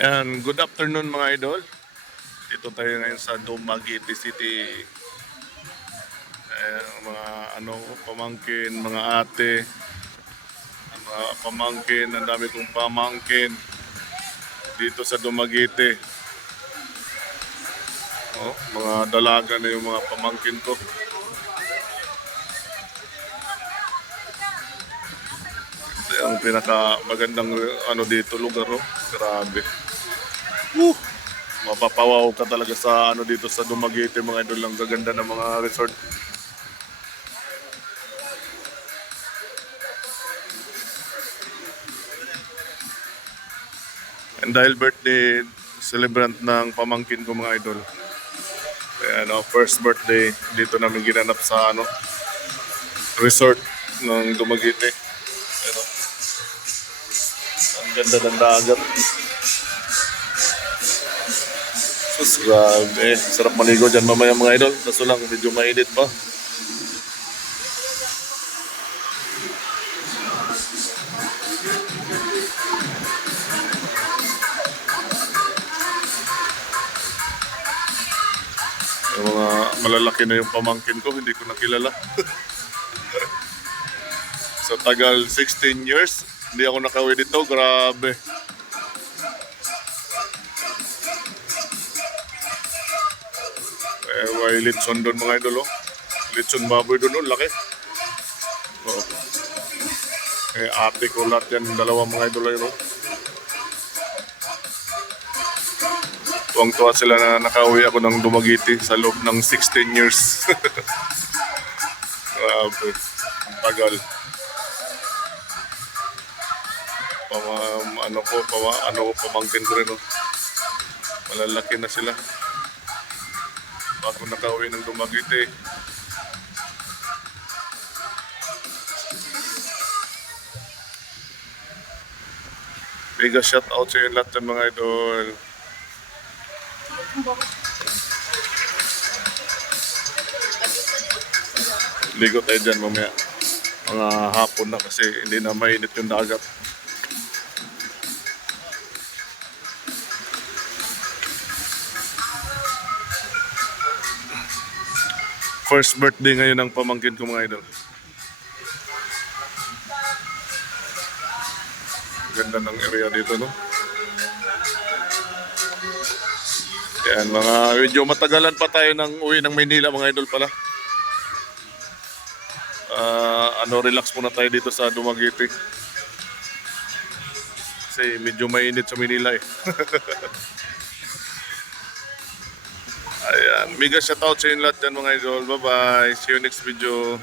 Yan, good afternoon mga idol. Dito tayo ngayon sa Dumaguete City. Mga pamangkin, mga ate, mga pamangkin, ang dami kong pamangkin dito sa Dumaguete. Mga dalaga na yung mga pamangkin ko. Ito ang pinaka magandang dito lugar. Grabe. Mapapawaw ka talaga sa dito sa Dumaguete mga idol, lang gaganda ng mga resort. And dahil birthday celebrant ng pamangkin ko mga idol, kaya first birthday dito namin ginanap sa resort ng Dumaguete. Ang ganda ng dagat. Sus, grabe. Sarap maligo dyan mamaya mga idol. Kaso lang, medyo mainit pa. Yung mga malalaki na yung pamangkin ko, hindi ko nakilala. Sa tagal 16 years, hindi ako nakauwi dito. Grabe. May litson doon mga idol. Litson baboy doon, laki. Ate ko lahat yan, dalawang mga idol yun. Tuwang-tuwa sila na nakauwi ako ng Dumaguete sa loob ng 16 years. Grabe. Tagal. Pamangkin ko rin. Malalaki na sila. Bago nakauwi ng Dumaguete. Mega shout out sa inyo lahat ng mga idol. Ligo tayo dyan mamaya. Mga hapon na kasi hindi na mainit yung dagat. First birthday ngayon ng pamangkin ko mga idol. Ganda ng area dito, no? Yan, medyo matagalan pa tayo ng uwi ng Maynila mga idol pala. Relax muna tayo dito sa Dumaguete. Kasi medyo mainit sa Maynila eh. Ayan, mega shoutout sa inyo lahat dyan mga idol. Bye bye, see you next video.